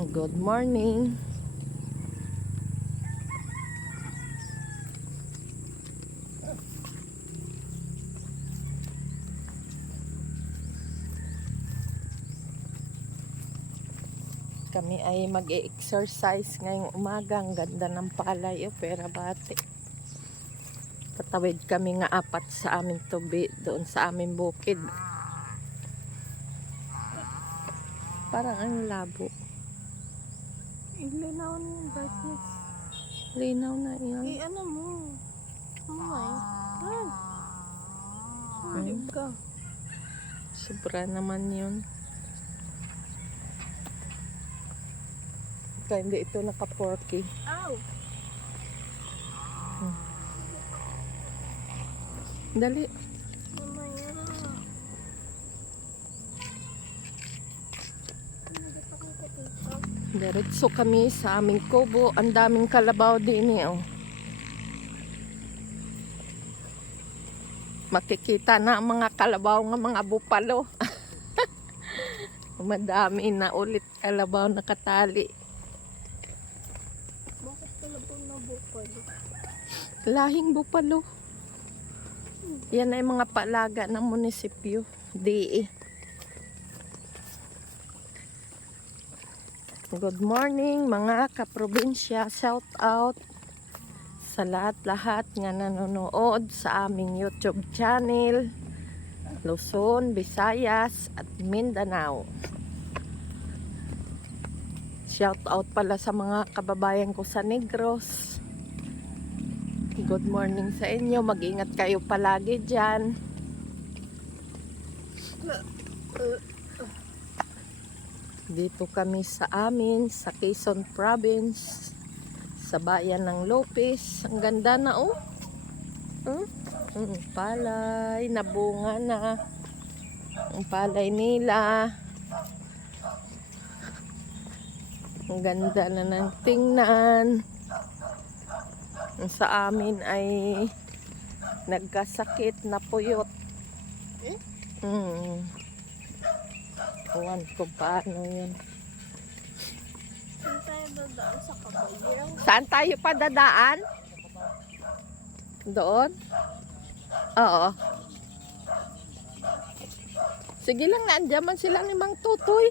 Good morning. Kami ay mag-e-exercise ngayong umaga. Ang ganda ng palay, pera bate. Patawid kami nga apat sa aming tubi doon sa aming bukid. Parang ang labo. Ilinaw na yung darkness. Linaw na yan. Ano mo? Umay. Halip ka. Sobra naman yun. Kaya hindi ito naka-porky. Ow! Dali. Mamaya. Hindi pa kang katito. Diretso kami sa aming kubo. Ang daming kalabaw din eh. Makikita na ang mga kalabaw ng mga bupalo. Madami na ulit kalabaw nakatali. Bakit kalabaw na bukod? Lahing bupalo. Yan ay mga paalaga ng munisipyo. DE. Good morning mga kaprobinsya. Shout out sa lahat-lahat nga nanonood sa aming YouTube channel. Luzon, Visayas at Mindanao. Shout out pala sa mga kababayan ko sa Negros. Good morning sa inyo. Mag-ingat kayo palagi dyan. Dito kami sa amin, sa Quezon Province, sa bayan ng Lopez. Ang ganda na palay, nabunga na. Ang palay nila. Ang ganda na ng tingnan. Sa amin ay nagkasakit na puyot. Ewan ko paano yun. Saan tayo dadaan sa kabayo? Saan tayo pa dadaan? Doon? Oo. Sige lang, nandiyan man sila ni Mang Tutoy.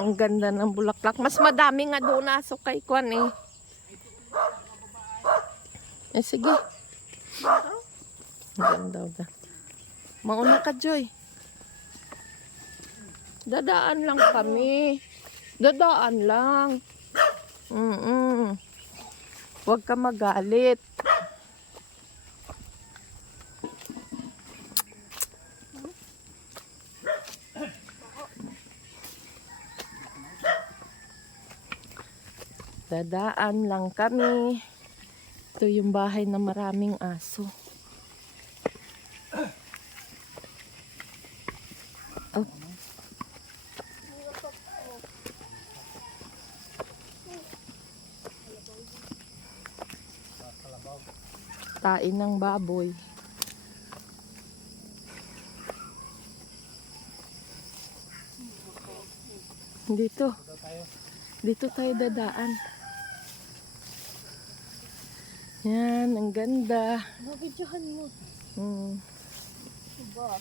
Ang ganda ng bulaklak. Mas madami nga doon aso kay Kwan eh. Sige. Ang ganda ba? Mauna ka, Joy. Dadaan lang kami. Dadaan lang. Huwag ka magalit. Dadaan lang kami. Ito yung bahay na maraming aso. Tain ng baboy. Dito tayo dadaan. Yan, ang ganda. Mabidyohan mo. Diba?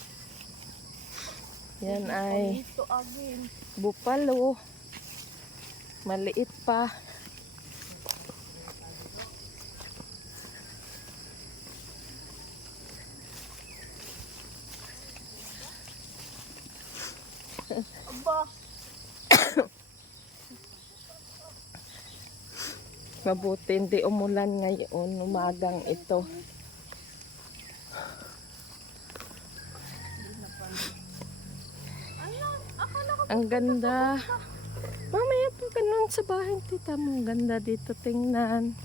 Yan ay Dito agin. bupalo. Maliit pa. Aba. Mabuti hindi umulan ngayon, umagang ito. Ang ganda. Mamaya pa ganun sa bahay, tita mo. Ang ganda dito tingnan.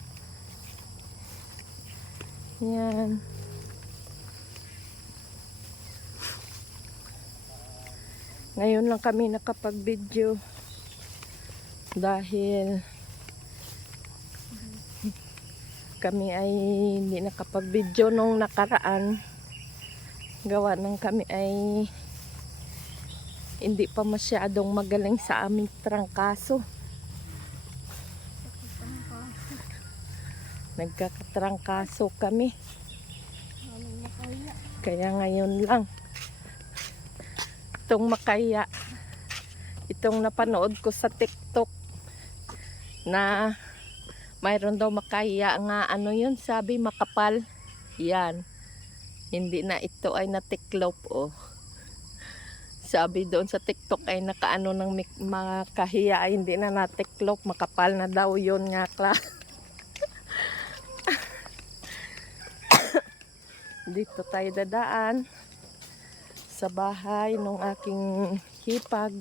Yan. Ngayon lang kami nakapag-video dahil Kami ay hindi nakapag-video nung nakaraan. Gawa ng kami ay hindi pa masyadong magaling sa aming trangkaso. Nagkakatrangkaso kami. Namin makaya. Kaya ngayon lang. Itong makaya. Itong napanood ko sa TikTok na mayroon daw makaya nga ano yun, sabi makapal. Yan. Hindi na ito ay natiklop oh. Sabi doon sa TikTok ay nakaano ng makahiya ay hindi na natiklop, makapal na daw yun nga kla. Dito tayo dadaan sa bahay ng aking hipag.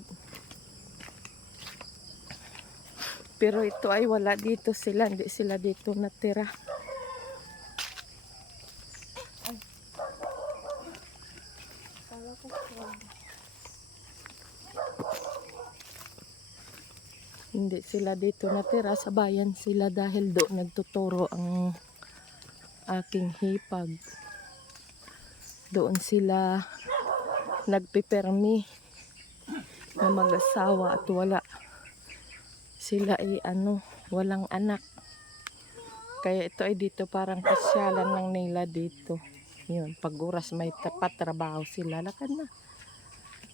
Pero ito ay wala dito sila, hindi sila dito natira. Kala ko frog. Hindi sila dito natira, sa bayan sila dahil doon nagtuturo ang aking hipag. Doon sila nagpipermi na mag-asawa at wala. Sila ay walang anak. Kaya ito ay dito parang pasyalan lang nila dito. Yun, pag oras may tapat trabaho sila, lakad na.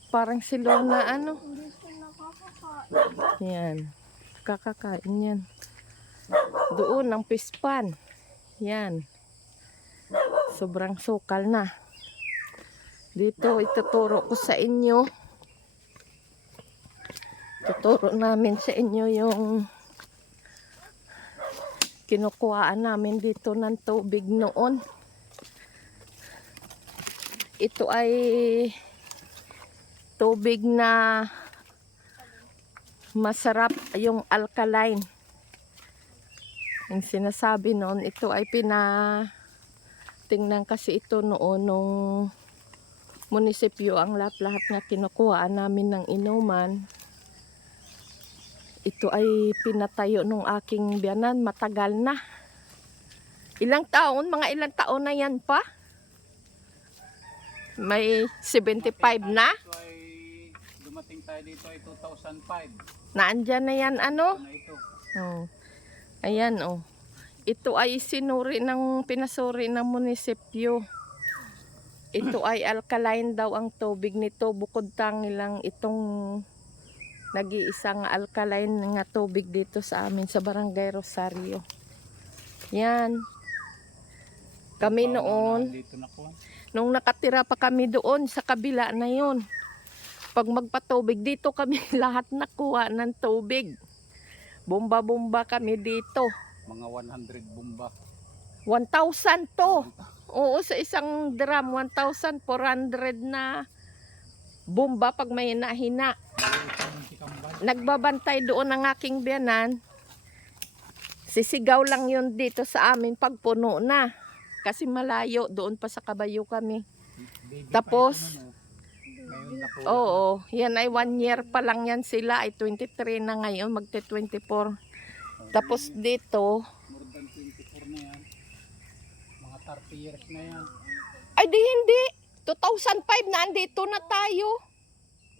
Parang sila na Hindi sila nakakakain. yan. Kakakain yan. Doon ang pispan. Yan. Sobrang sukal na. Dito ituturo ko sa inyo. Tuturo namin sa inyo yung kinukuhaan namin dito ng tubig noon. Ito ay tubig na masarap, yung alkaline. Yung sinasabi noon, ito ay tingnan kasi ito noon nung munisipyo ang lahat na kinukuhaan namin ng inuman. Ito ay pinatayo nung aking biyanan, matagal na. Ilang taon? Mga ilang taon na yan pa? May 75 na? Ito ay dumating tayo dito ay 2005. Naandyan na yan Na ito. Oh. Ayan oh. Ito ay pinasuri ng munisipyo. Ito ay alkaline daw ang tubig nito. Bukod tangi lang itong nag-iisang alkaline nga tubig dito sa amin sa Barangay Rosario. Yan. Kami noon, Dito na ko. nung nakatira pa kami doon sa kabila na yon. Pag magpatubig dito kami lahat nakuha ng tubig. Bomba-bomba kami dito. Mga 100 bomba. 1,000 to. Oo, sa isang drum, 1,400 na bomba pag may nahina. Nagbabantay doon ang aking biyanan. Sisigaw lang yun dito sa amin pag puno na. Kasi malayo, doon pa sa Kabayo kami. Baby Tapos, pa ito, no? Ngayon na po. oo, yan ay 1 year pa lang yan sila. Ay 23 na ngayon, magte-24. Tapos dito, More than 24 na yan. Mga 30 years na yan. ay di hindi. 2005 na andito na tayo.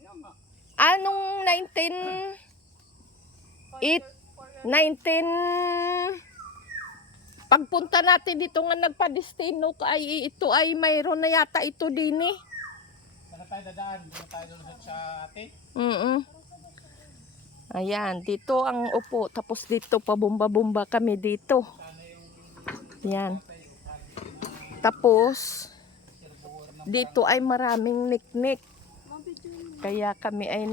Yan nga. Anong 19 pagpunta natin dito nga nagpadestino ay ito ay mayroon na yata ito din eh. Saan tayo dadaan? Doon tayo doon sa ate. Ayan, dito ang upo. Tapos dito pa bumba-bumba kami dito. Yan. Tapos dito ay maraming niknik. Kaya kami ay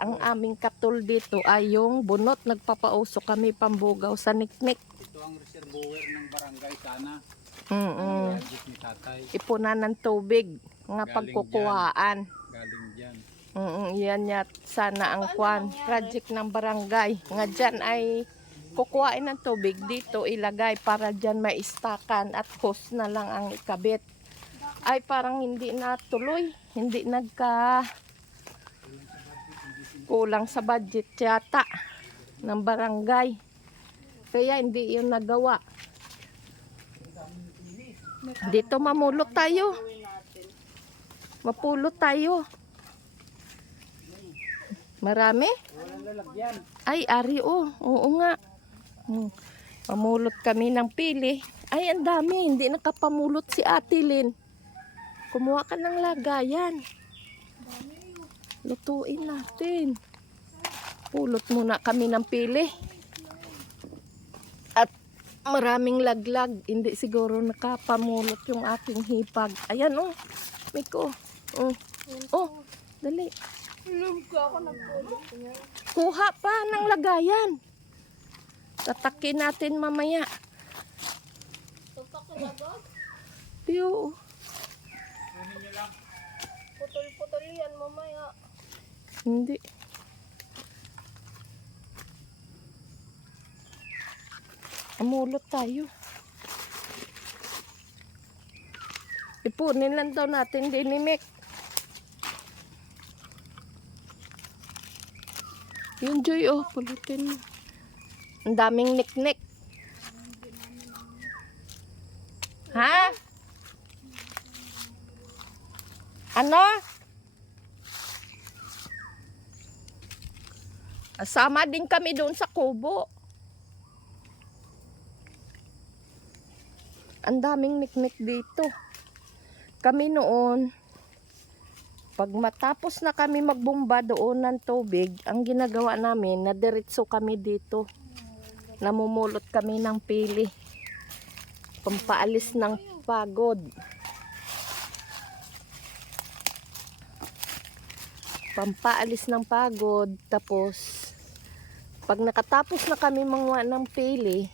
ang aming katul dito ay yung bunot. Nagpapauso kami pambugaw sa niknik. Ito ang reservoir ng barangay sana. Project ni tatay. Ipunan ng tubig nga Galing pagkukuhaan. Galing dyan. Yan yat sana ang kwan project ng barangay. Nga dyan ay kukuhain ng tubig dito ilagay para dyan may istakan at hose na lang ang ikabit. Ay parang hindi natuloy. Hindi kulang sa budget yata ng barangay. Kaya hindi yun nagawa. Dito mamulot tayo. Mapulot tayo. Marami? Walang lalagyan. Ay, ari oh. Oo nga. Mamulot kami ng pili. Ay, ang dami. Hindi nakapamulot si Ate Lynn. Kumuha ka ng lagayan. Lutuin natin. Pulot muna kami ng pili. At maraming laglag. Hindi siguro nakapamulot yung aking hipag. Ayan oh. Miko. Oh, dali. Alam ko ako nagpulot niya. Kuha pa ng lagayan. Tatakin natin mamaya. Tutok na agad. Piyo. Kunin nyo lang. Putol-putol yan mamaya. Hindi. Amulot tayo. Ipunin lang daw natin din ni Mek. Yung Joy, oh, pulutin mo. Ang daming nik-nik. Ha? Ano? Asama din kami doon sa kubo. Ang daming nik-nik dito. Kami noon, pag matapos na kami magbomba doon ng tubig, ang ginagawa namin, nadiretso kami dito. Namumulot kami ng pili. Pampaalis ng pagod. Pampaalis ng pagod. Tapos, pag nakatapos na kami manguha ng pili,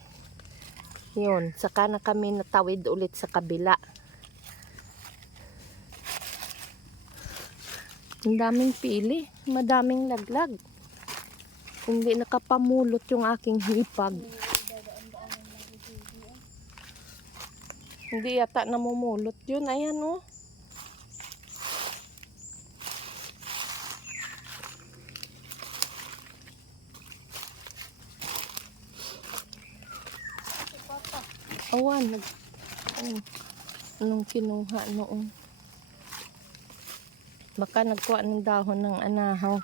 yun, saka na kami natawid ulit sa kabila. Ang daming pili, madaming laglag. Hindi nakapamulot yung aking hipag. Hindi yata namumulot yun. Ayan oh. Awan. Anong kinuha noon? Baka nagkuha ng dahon ng anahaw.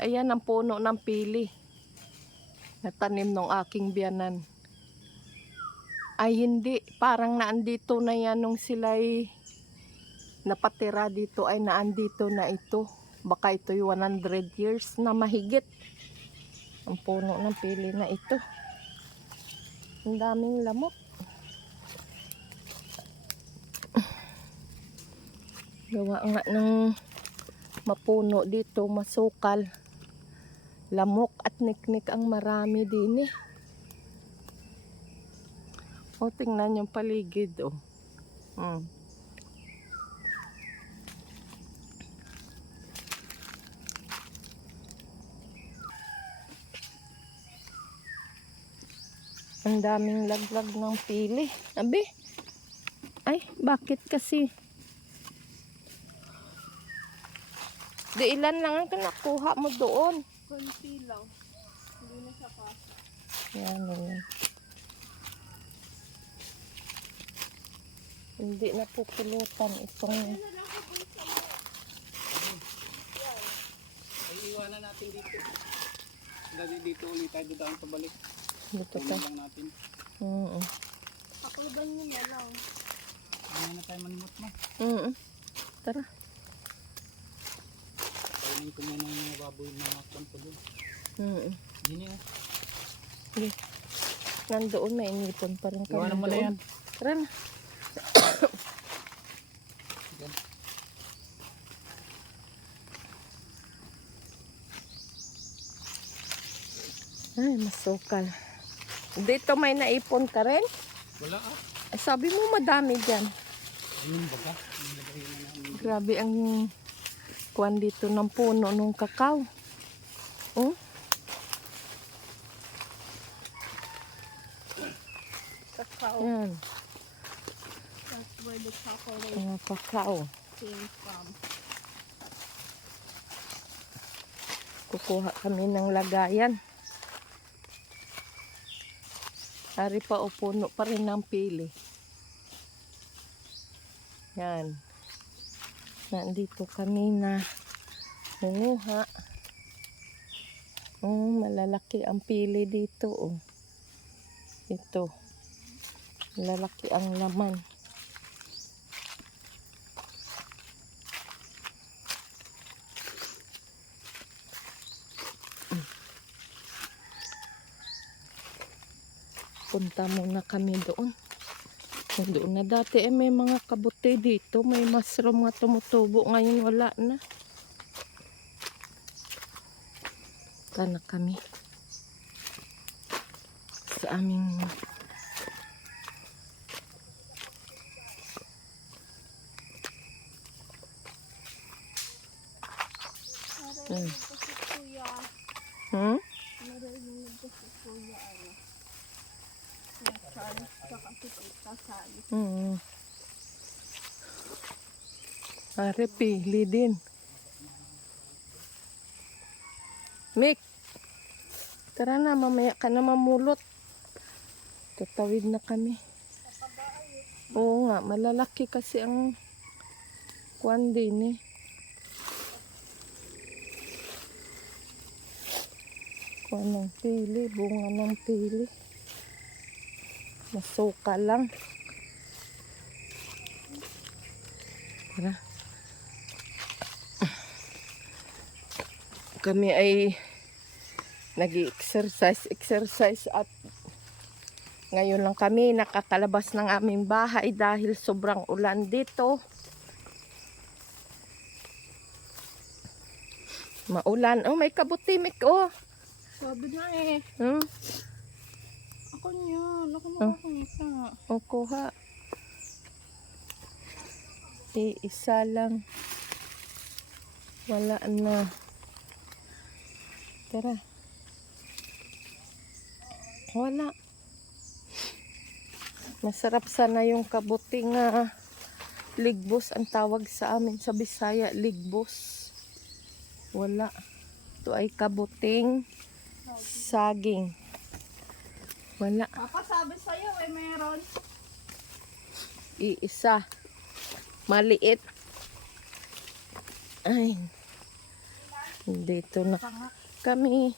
Ayan ang puno ng pili. Natanim ng aking biyanan. Ay hindi, parang naandito na yan nung sila'y napatira dito ay naandito na ito. Baka ito'y 100 years na mahigit. Ang puno ng pili na ito. Ang daming lamok. Gawa nga ng mapuno dito, masukal. Lamok at niknik ang marami din eh. O, tingnan yung paligid oh. Ang daming laglag ng pili. Abi? Ay, bakit kasi? Di ilan lang ang nakuha mo doon. Kunti lang. Hindi na siya kasa. Yan, yan. Hindi na pupulutan itong... Ay, iwanan natin dito. Dali dito ulit tayo daan pabalik. Dito Kunin ta. lang natin. Takluban nyo na lang. Hindi na tayo manimot mo. Tara. Kainin ko muna yung mga baboy na makampo doon. Hindi na. Okay. Nandoon may inipon pa rin kami. Iwanan mo na yan. Tara na. Yan. Ay, masukal. Dito may naipon ka rin? Wala ah. Ay, sabi mo madami dyan. Ayun baga. Nilagay na namin. Grabe ang kuwan dito ng puno ng kakao. Oh. Kakao. Yan. That's where the chocolate Mga kakao. came from. Kukuha kami ng lagayan. Hari pa o puno pa rin ng pili. Yan. Nandito kami na nanguha. Malalaki ang pili dito. Oh. Ito. Malalaki ang laman. Punta muna kami doon. Doon na dati may mga kabuti dito. May mushroom nga tumutubo. Ngayon wala na. Punta na kami sa aming Narinig ko si Kuya. Narinig ko si Kuya. Tsaka si Tita Sally. Pare, pili din. Mick, tara na, mamaya ka na mamulot. Tatawid na kami. Oo nga, malalaki kasi ang kuwan din eh. Kuwan ng pili, bunga ng pili. Masuka lang. Tara. Kami ay nag-exercise at ngayon lang kami nakakalabas ng aming bahay dahil sobrang ulan dito. Maulan. Oh, may kabutimik oh. Sabi na eh. Ako niyan. Ako makakita. O, kuha. Isa lang. Wala na. Tara. Wala. Masarap sana yung kabuting ligbos ang tawag sa amin sa Bisaya, ligbos. Wala. Ito ay kabuting saging. Wala. Papa, sabi sa'yo meron. Iisa. Maliit. Ay. Dito na kami.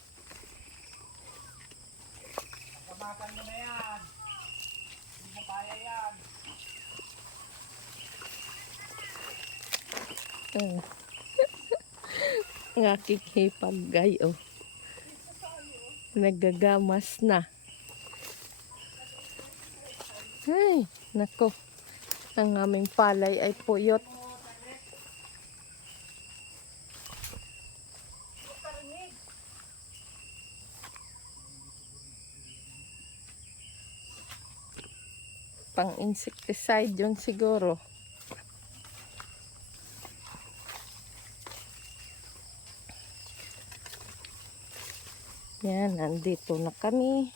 Kamakan mo na yan. Hindi mo kaya yan. Ang aking hipagay, oh. Nagagamas na. Ay, nako. Ang aming palay ay puyot. Pang-insecticide yun siguro. Yan, nandito na kami.